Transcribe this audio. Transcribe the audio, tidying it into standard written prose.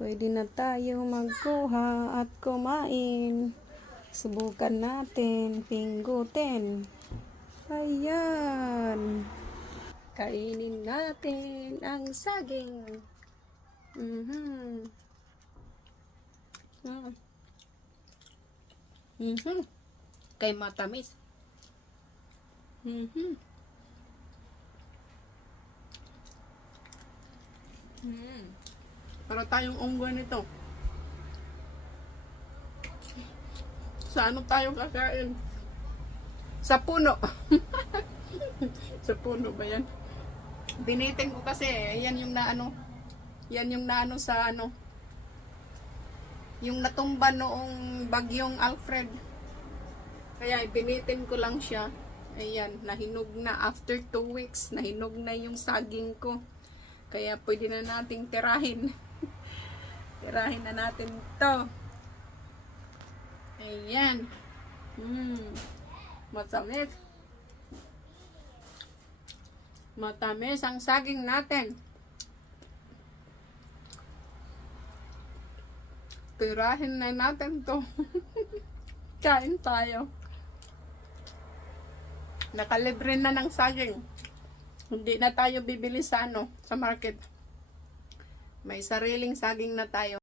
Pwede na tayo magkuha at kumain. Subukan natin, pinggutin. Ayan. Kainin natin ang saging. Mhm. Ah. Mhm. Kay matamis. Mhm. Para tayong unggoy nito. Sa ano tayo kakain? Sa puno. Sa puno ba yan? Binitin ko kasi, yan yung naano. Yan yung naano sa ano. Yung natumba noong bagyong Alfred. Kaya binitin ko lang siya. Ayan, nahinog na. After 2 weeks, nahinog na yung saging ko. Kaya pwede na nating tirahin. Tirahin na natin to. Ayan. Matamis. Matamis ang saging natin. Tirahin na natin to. Kain tayo. Nakalibre na ng saging. Hindi na tayo bibili sa ano, sa market. May sariling saging na tayo.